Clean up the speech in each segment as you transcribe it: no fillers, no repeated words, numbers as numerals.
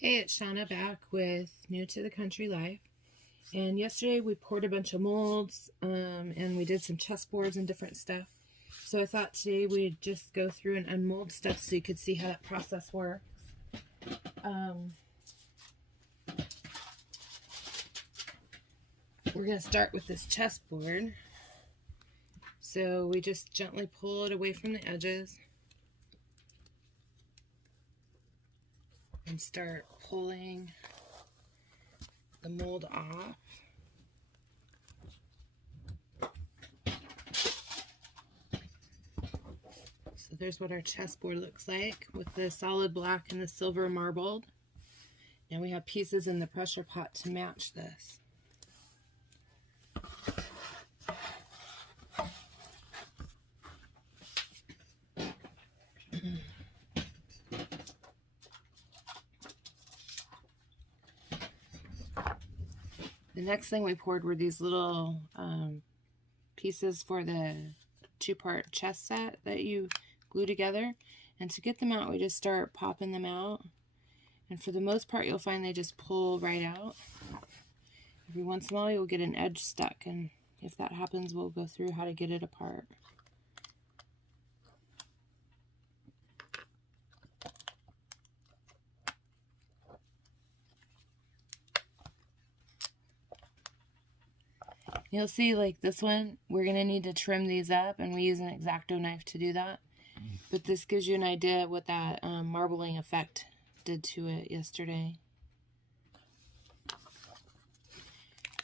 Hey, it's Shauna back with New to the Country Life. And yesterday we poured a bunch of molds and we did some chessboards and different stuff. So I thought today we'd just go through and unmold stuff so you could see how that process works. We're going to start with this chessboard. So we just gently pull it away from the edges and start pulling the mold off. So there's what our chessboard looks like with the solid black and the silver marbled. And we have pieces in the pressure pot to match this. The next thing we poured were these little pieces for the two-part chess set that you glue together. And to get them out, we just start popping them out. And for the most part, you'll find they just pull right out. Every once in a while, you'll get an edge stuck. And if that happens, we'll go through how to get it apart. You'll see, like this one, we're going to need to trim these up, and we use an X-Acto knife to do that. But this gives you an idea what that marbling effect did to it yesterday.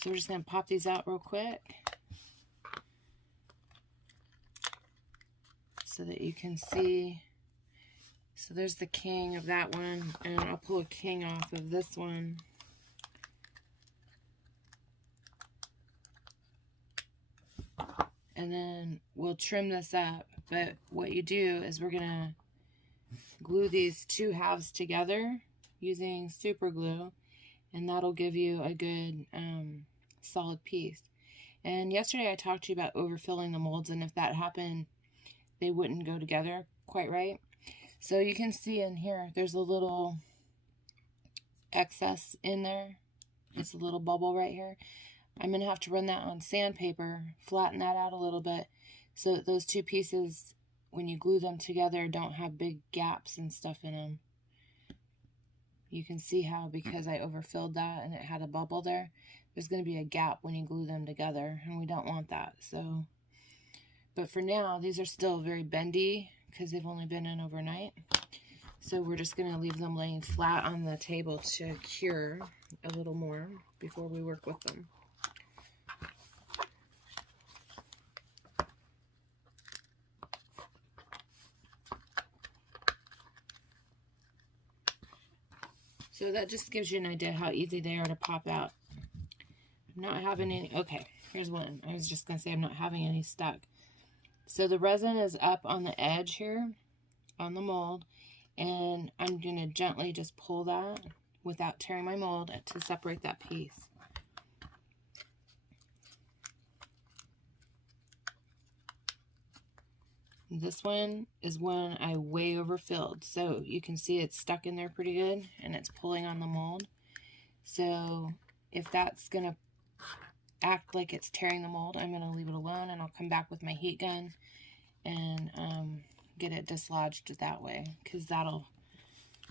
So we're just going to pop these out real quick so that you can see. So there's the king of that one, and I'll pull a king off of this one. And then we'll trim this up. But what you do is we're going to glue these two halves together using super glue. And that'll give you a good solid piece. And yesterday I talked to you about overfilling the molds. And if that happened, they wouldn't go together quite right. So you can see in here, there's a little excess in there. It's a little bubble right here. I'm going to have to run that on sandpaper, flatten that out a little bit so that those two pieces, when you glue them together, don't have big gaps and stuff in them. You can see how, because I overfilled that and it had a bubble there, there's going to be a gap when you glue them together, and we don't want that. So, but for now, these are still very bendy because they've only been in overnight. So we're just going to leave them laying flat on the table to cure a little more before we work with them. So that just gives you an idea how easy they are to pop out. I'm not having any, okay, here's one. I was just going to say I'm not having any stuck. So the resin is up on the edge here, on the mold, and I'm going to gently just pull that without tearing my mold to separate that piece. This one is one I way overfilled, so you can see it's stuck in there pretty good and it's pulling on the mold. So if that's going to act like it's tearing the mold, I'm going to leave it alone, and I'll come back with my heat gun and get it dislodged that way, because that'll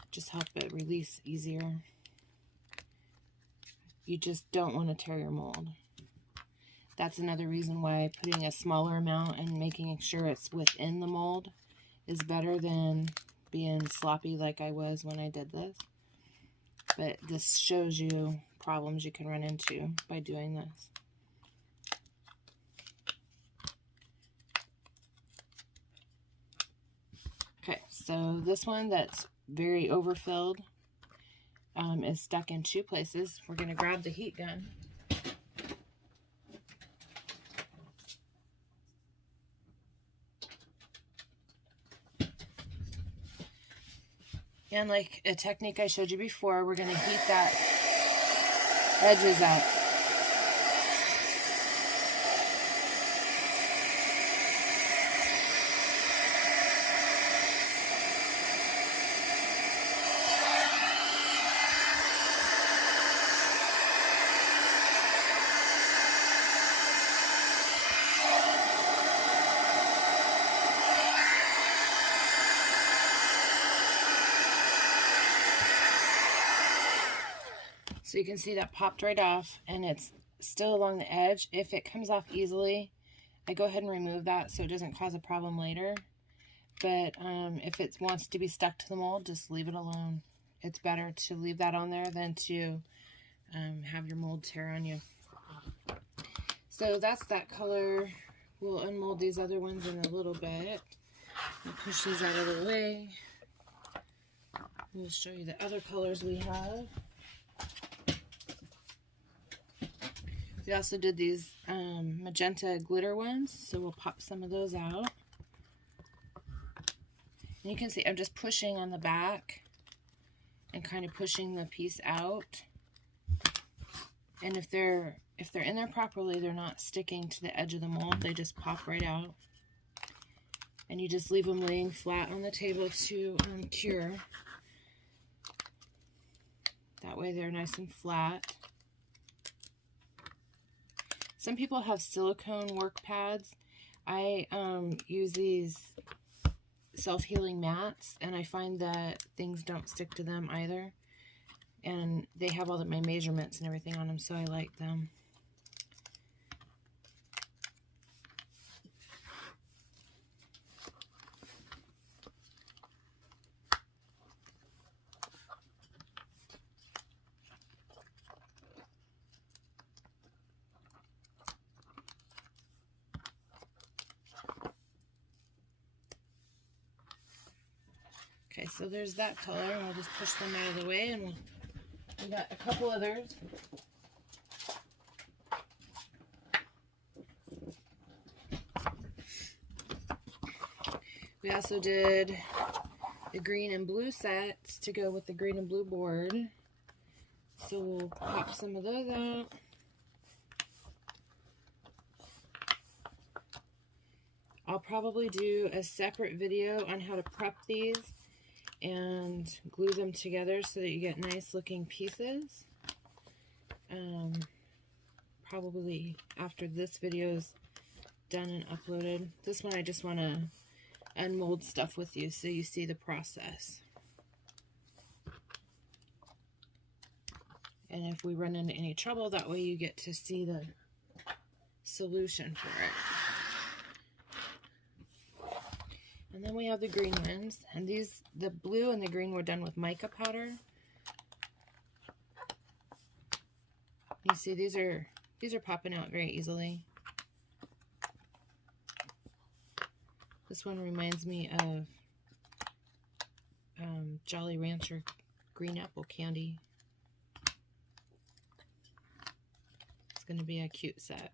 just help it release easier. You just don't want to tear your mold. That's another reason why putting a smaller amount and making sure it's within the mold is better than being sloppy like I was when I did this. But this shows you problems you can run into by doing this. Okay, so this one that's very overfilled is stuck in two places. We're going to grab the heat gun. And like a technique I showed you before, we're going to heat that edges up. So you can see that popped right off, and it's still along the edge. If it comes off easily, I go ahead and remove that so it doesn't cause a problem later. But if it wants to be stuck to the mold, just leave it alone. It's better to leave that on there than to have your mold tear on you. So that's that color. We'll unmold these other ones in a little bit. I'll push these out of the way. We'll show you the other colors we have. We also did these magenta glitter ones, so we'll pop some of those out. And you can see I'm just pushing on the back and kind of pushing the piece out. And if they're in there properly, they're not sticking to the edge of the mold. They just pop right out. And you just leave them laying flat on the table to cure. That way they're nice and flat. Some people have silicone work pads. I use these self-healing mats, and I find that things don't stick to them either. And they have all my measurements and everything on them, so I like them. Okay, so there's that color, and we'll just push them out of the way, and we got a couple others. We also did the green and blue sets to go with the green and blue board. So we'll pop some of those out. I'll probably do a separate video on how to prep these and glue them together so that you get nice looking pieces. Probably after this video is done and uploaded. This one I just want to unmold stuff with you so you see the process. And if we run into any trouble, that way you get to see the solution for it. And then we have the green ones, and these, the blue and the green were done with mica powder. You see these are popping out very easily. This one reminds me of Jolly Rancher green apple candy. It's going to be a cute set.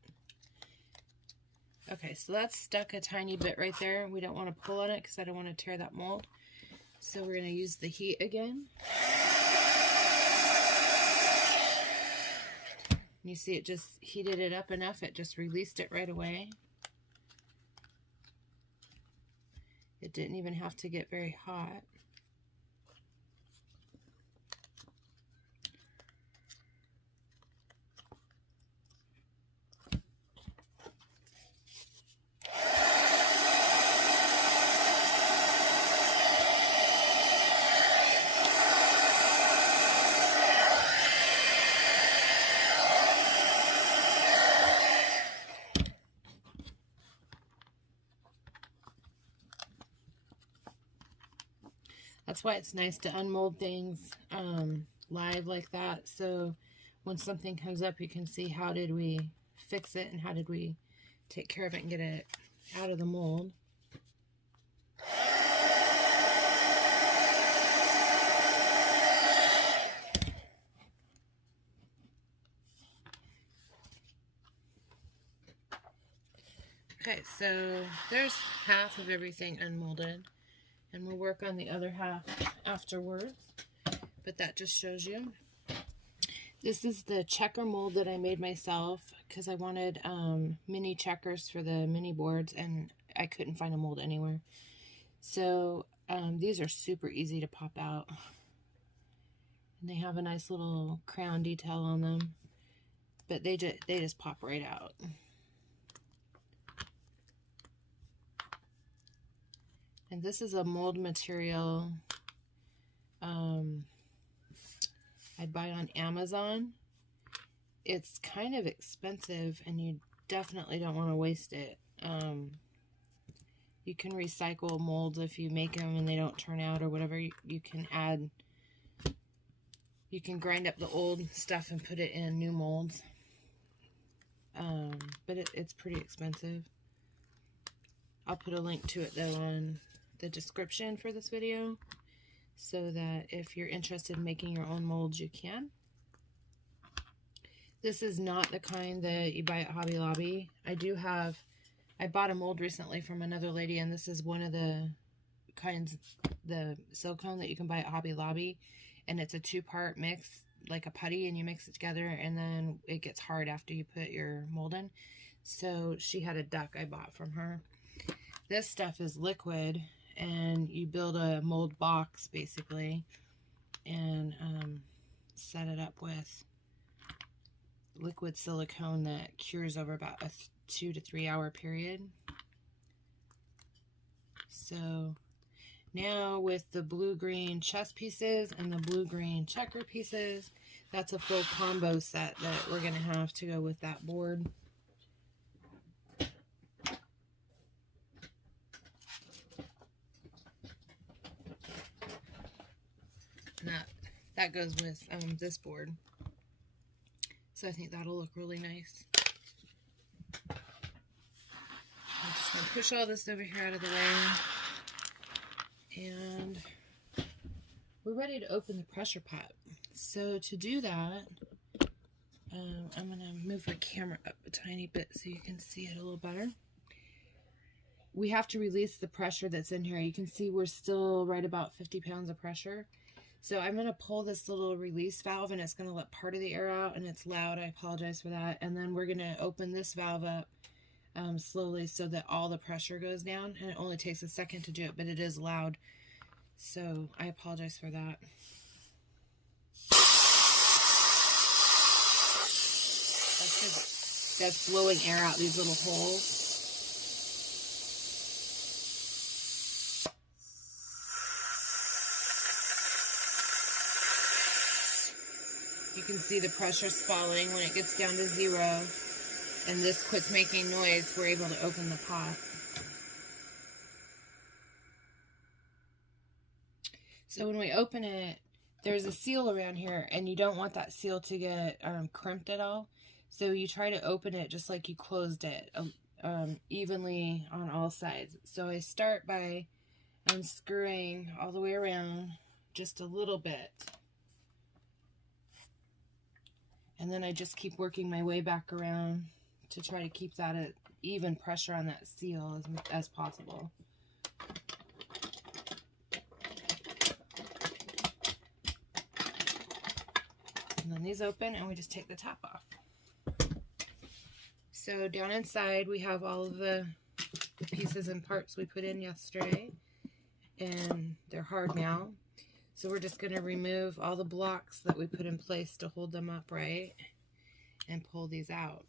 Okay, so that's stuck a tiny bit right there. We don't want to pull on it because I don't want to tear that mold. So we're going to use the heat again. You see it just heated it up enough, it just released it right away. It didn't even have to get very hot. That's why it's nice to unmold things live like that. So when something comes up, you can see how did we fix it and how did we take care of it and get it out of the mold. Okay, so there's half of everything unmolded. And we'll work on the other half afterwards. But that just shows you. This is the checker mold that I made myself because I wanted mini checkers for the mini boards and I couldn't find a mold anywhere. So these are super easy to pop out. And they have a nice little crown detail on them. But they just pop right out. And this is a mold material. I I'd buy on Amazon. It's kind of expensive, and you definitely don't want to waste it. You can recycle molds if you make them and they don't turn out or whatever. You can add, you can grind up the old stuff and put it in new molds. But it's pretty expensive. I'll put a link to it though on the description for this video, so that if you're interested in making your own molds, you can. This is not the kind that you buy at Hobby Lobby. I bought a mold recently from another lady, and this is one of the kinds, the silicone that you can buy at Hobby Lobby, and it's a 2-part mix, like a putty, and you mix it together, and then it gets hard after you put your mold in. So she had a duck I bought from her. This stuff is liquid, and you build a mold box basically, and set it up with liquid silicone that cures over about a 2 to 3 hour period. So now with the blue-green chess pieces and the blue-green checker pieces, that's a full combo set that we're going to have to go with that board. And that goes with this board. So I think that'll look really nice. I'm just going to push all this over here out of the way. And we're ready to open the pressure pot. So to do that, I'm going to move my camera up a tiny bit so you can see it a little better. We have to release the pressure that's in here. You can see we're still right about 50 pounds of pressure. So I'm going to pull this little release valve, and it's going to let part of the air out, and it's loud. I apologize for that. And then we're going to open this valve up slowly so that all the pressure goes down. And it only takes a second to do it, but it is loud. So I apologize for that. That's blowing air out these little holes. You can see the pressure's falling. When it gets down to 0 and this quits making noise, we're able to open the pot. So when we open it, there's a seal around here, and you don't want that seal to get crimped at all. So you try to open it just like you closed it, evenly on all sides. So I start by unscrewing all the way around just a little bit. And then I just keep working my way back around to try to keep that at even pressure on that seal as possible. And then these open, and we just take the top off. So down inside we have all of the pieces and parts we put in yesterday, and they're hard now. So we're just going to remove all the blocks that we put in place to hold them upright and pull these out.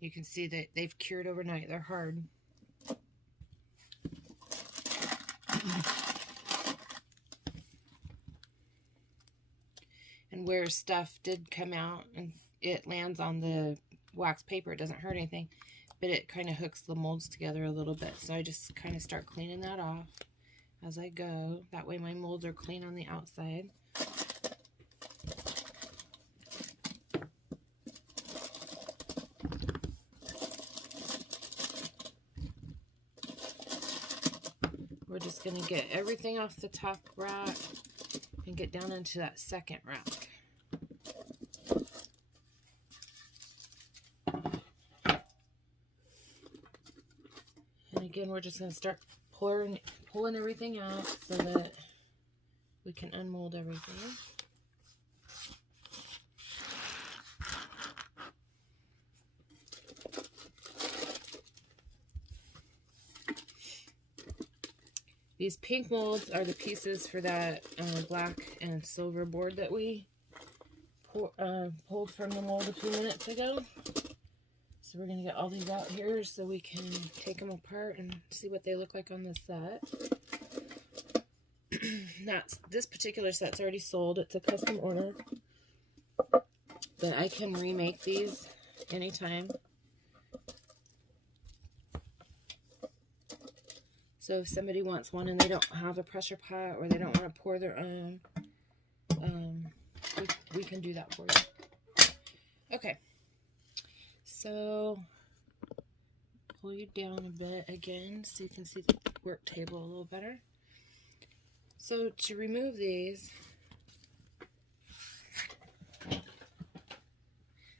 You can see that they've cured overnight. They're hard. And where stuff did come out and it lands on the wax paper, it doesn't hurt anything, but it kind of hooks the molds together a little bit. So I just kind of start cleaning that off as I go. That way my molds are clean on the outside. We're just going to get everything off the top rack and get down into that second rack. And again, we're just going to start pulling everything out so that we can unmold everything. These pink molds are the pieces for that black and silver board that we pulled from the mold a few minutes ago. So we're going to get all these out here so we can take them apart and see what they look like on the set. This particular set's already sold. It's a custom order. But I can remake these anytime. So if somebody wants one and they don't have a pressure pot, or they don't want to pour their own, we can do that for you. Okay, so pull you down a bit again so you can see the work table a little better. So to remove these,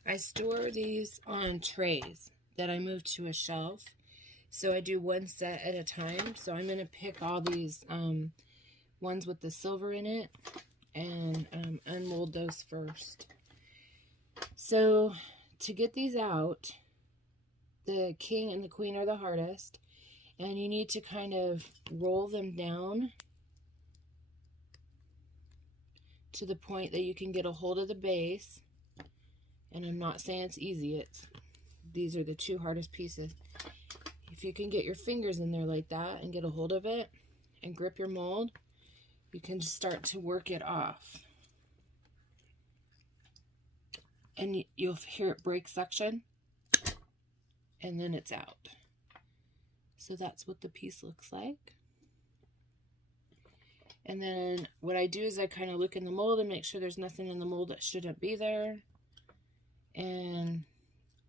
I store these on trays that I move to a shelf. So I do one set at a time. So I'm going to pick all these ones with the silver in it and unmold those first. So to get these out, the king and the queen are the hardest, and you need to kind of roll them down to the point that you can get a hold of the base. And I'm not saying it's easy, these are the two hardest pieces. If you can get your fingers in there like that and get a hold of it and grip your mold, you can just start to work it off. And you'll hear it break suction, and then it's out. So that's what the piece looks like. And then what I do is I kind of look in the mold and make sure there's nothing in the mold that shouldn't be there. And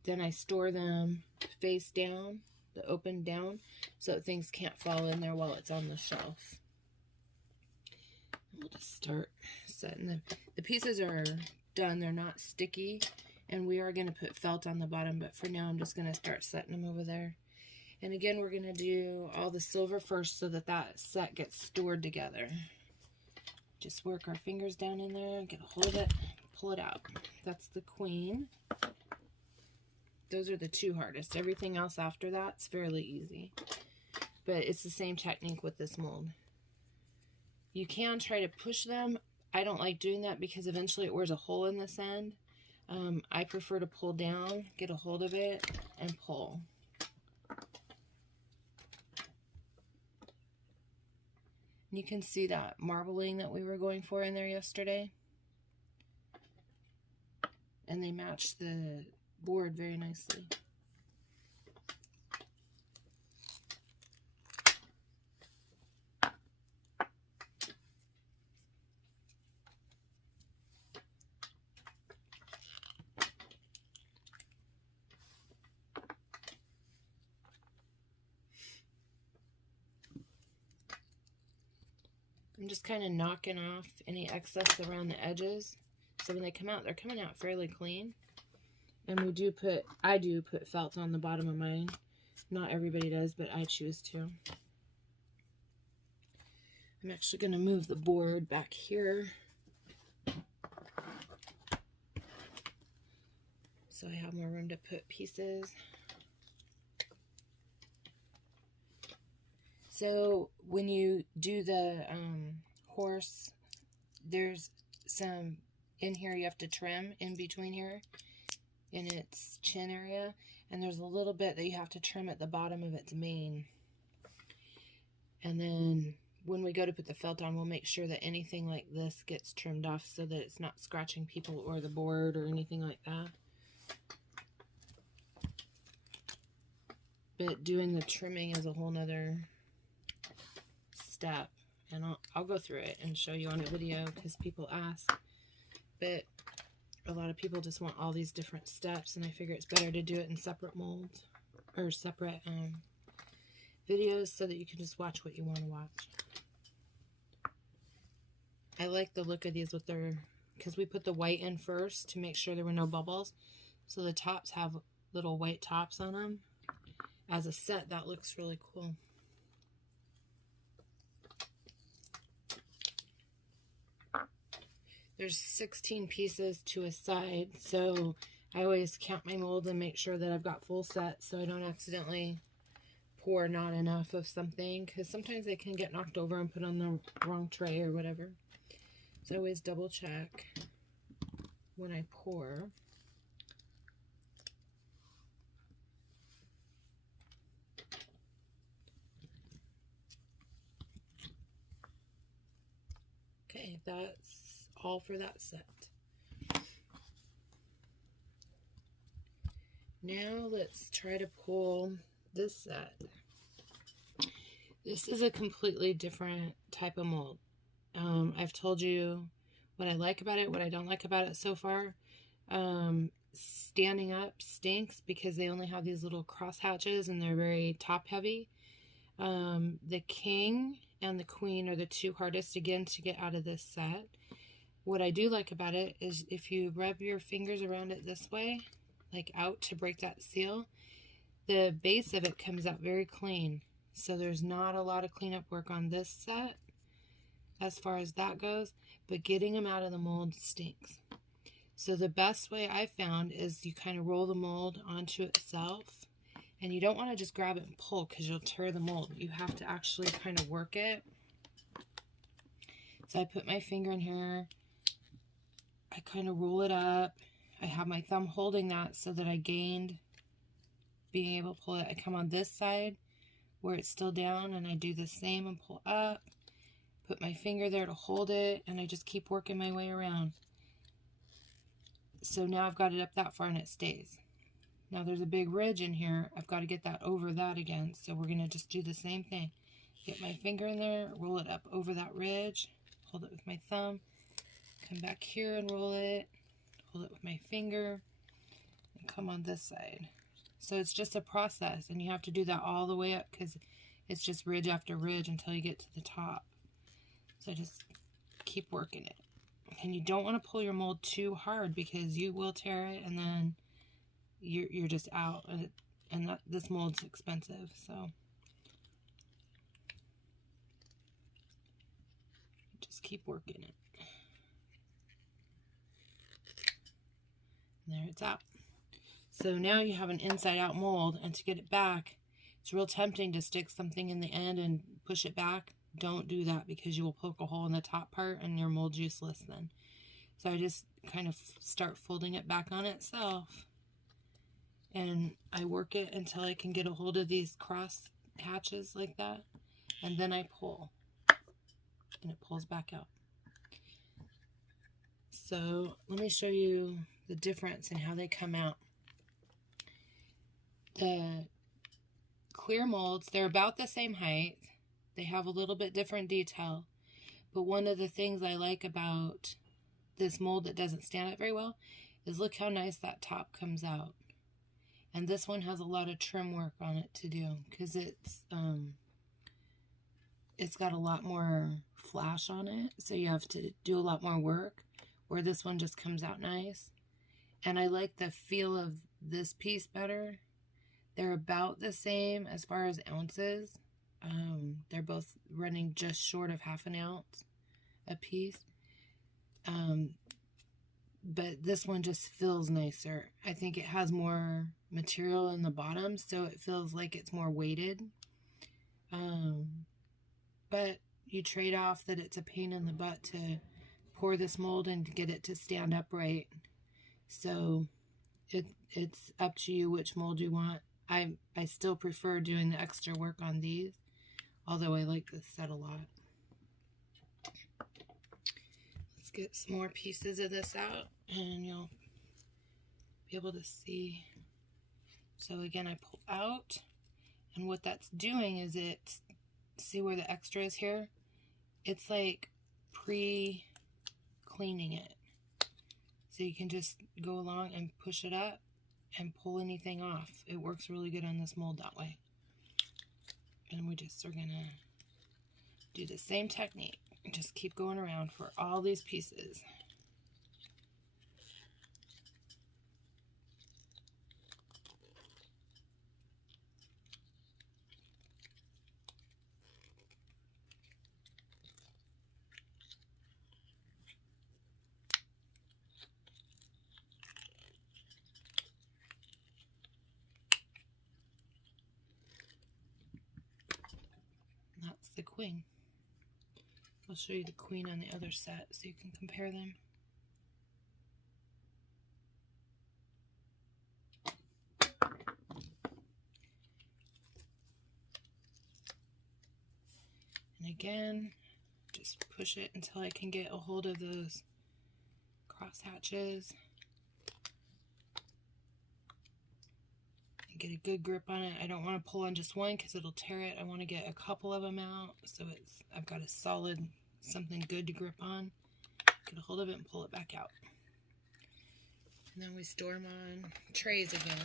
then I store them face down, the open down, so that things can't fall in there while it's on the shelf. We'll just start setting them. The pieces are done, they're not sticky, and we are going to put felt on the bottom, but for now I'm just going to start setting them over there. And again, we're going to do all the silver first so that that set gets stored together. Just work our fingers down in there, get a hold of it, pull it out. That's the queen. Those are the two hardest. Everything else after that's fairly easy. But it's the same technique with this mold. You can try to push them. I don't like doing that because eventually it wears a hole in this end. I prefer to pull down, get a hold of it, and pull. And you can see that marbling that we were going for in there yesterday. And they match the board very nicely. I'm just kind of knocking off any excess around the edges. So when they come out, they're coming out fairly clean. And I do put felt on the bottom of mine. Not everybody does, but I choose to. I'm actually going to move the board back here, so I have more room to put pieces. So when you do the horse, there's some in here you have to trim in between here in its chin area, and there's a little bit that you have to trim at the bottom of its mane. And then when we go to put the felt on, we'll make sure that anything like this gets trimmed off so that it's not scratching people or the board or anything like that. But doing the trimming is a whole nother step, and I'll go through it and show you on a video because people ask. But a lot of people just want all these different steps, and I figure it's better to do it in separate molds or separate videos so that you can just watch what you want to watch. I like the look of these with their, because we put the white in first to make sure there were no bubbles, so the tops have little white tops on them. As a set, that looks really cool. There's 16 pieces to a side, so I always count my mold and make sure that I've got full sets so I don't accidentally pour not enough of something, because sometimes they can get knocked over and put on the wrong tray or whatever. So I always double check when I pour. Okay, that's all for that set. Now let's try to pull this set. This is a completely different type of mold. I've told you what I like about it, what I don't like about it so far. Standing up stinks because they only have these little cross hatches and they're very top heavy. The king and the queen are the two hardest again to get out of this set. What I do like about it is if you rub your fingers around it this way, like out to break that seal, the base of it comes out very clean. So there's not a lot of cleanup work on this set as far as that goes, but getting them out of the mold stinks. So the best way I found is you kind of roll the mold onto itself, and you don't want to just grab it and pull because you'll tear the mold. You have to actually kind of work it. So I put my finger in here, I kind of roll it up. I have my thumb holding that so that I gained being able to pull it. I come on this side where it's still down and I do the same and pull up. Put my finger there to hold it and I just keep working my way around. So now I've got it up that far and it stays. Now there's a big ridge in here. I've got to get that over that again. So we're going to just do the same thing. Get my finger in there, roll it up over that ridge, hold it with my thumb, come back here and roll it, hold it with my finger, and come on this side. So it's just a process, and you have to do that all the way up because it's just ridge after ridge until you get to the top. So just keep working it. And you don't want to pull your mold too hard because you will tear it and then you're just out. And this mold's expensive, so just keep working it. And there it's out. So now you have an inside out mold, and to get it back, it's real tempting to stick something in the end and push it back. Don't do that because you will poke a hole in the top part and your mold's useless then. So I just kind of start folding it back on itself, and I work it until I can get a hold of these cross hatches like that, and then I pull, and it pulls back out. So let me show you the difference in how they come out. The clear molds, they're about the same height. They have a little bit different detail. But one of the things I like about this mold that doesn't stand up very well is look how nice that top comes out. And this one has a lot of trim work on it to do because it's got a lot more flash on it. So you have to do a lot more work, where this one just comes out nice. And I like the feel of this piece better. They're about the same as far as ounces. They're both running just short of ½ ounce a piece. But this one just feels nicer. I think it has more material in the bottom, so it feels like it's more weighted. But you trade off that it's a pain in the butt to pour this mold and get it to stand upright. So it's up to you which mold you want. I still prefer doing the extra work on these, although I like this set a lot. Let's get some more pieces of this out and you'll be able to see. So again, I pull out, and what that's doing is see where the extra is here? It's like pre-cleaning it. So you can just go along and push it up and pull anything off. It works really good on this mold that way. And we just are gonna do the same technique. Just keep going around for all these pieces. That's the queen. I'll show you the queen on the other set so you can compare them. And again, just push it until I can get a hold of those cross hatches. get a good grip on it. I don't want to pull on just one because it'll tear it. I want to get a couple of them out so I've got a solid, something good to grip on. Get a hold of it and pull it back out. And then we store them on trays again.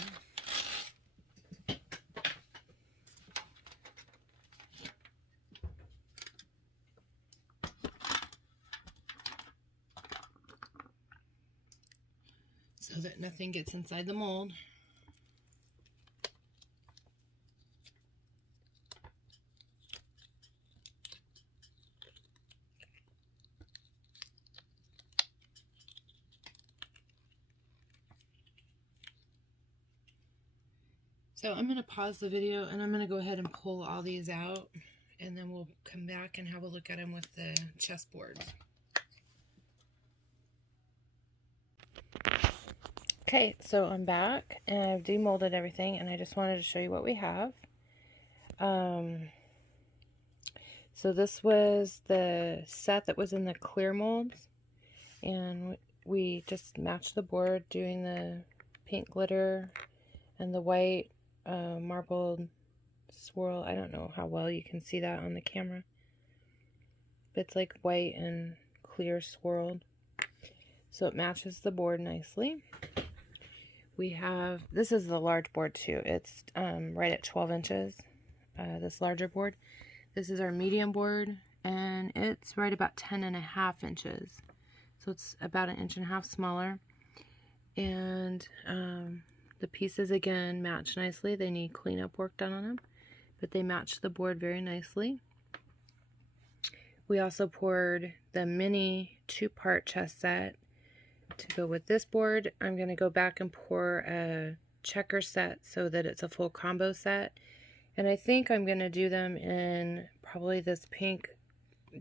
So that nothing gets inside the mold. So I'm going to pause the video and I'm going to go ahead and pull all these out, and then we'll come back and have a look at them with the chessboards. Okay, so I'm back and I've demolded everything, and I just wanted to show you what we have. So this was the set that was in the clear molds, and we just matched the board doing the pink glitter and the white marbled swirl. I don't know how well you can see that on the camera, but it's like white and clear swirled, so it matches the board nicely. We have, this is the large board too. It's right at 12 inches, this larger board. This is our medium board, and it's right about 10.5 inches. So it's about 1.5 inches smaller. And the pieces again match nicely. They need cleanup work done on them, but they match the board very nicely. We also poured the mini 2-part chess set to go with this board. I'm going to go back and pour a checker set so that it's a full combo set. And I think I'm going to do them in probably this pink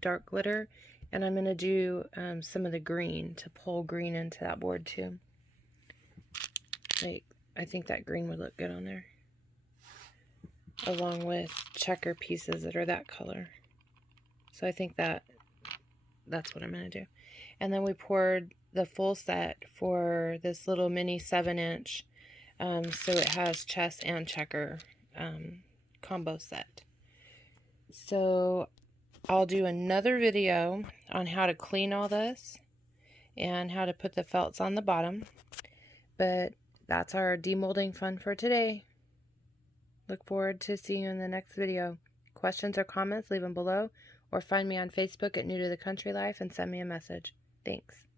dark glitter. And I'm going to do some of the green to pull green into that board too. Like, I think that green would look good on there, along with checker pieces that are that color. So I think that's what I'm going to do. And then we poured the full set for this little mini 7-inch, so it has chess and checker combo set. So I'll do another video on how to clean all this and how to put the felts on the bottom, but that's our demolding fun for today. Look forward to seeing you in the next video. Questions or comments, leave them below, or find me on Facebook at New to the Country Life and send me a message. Thanks.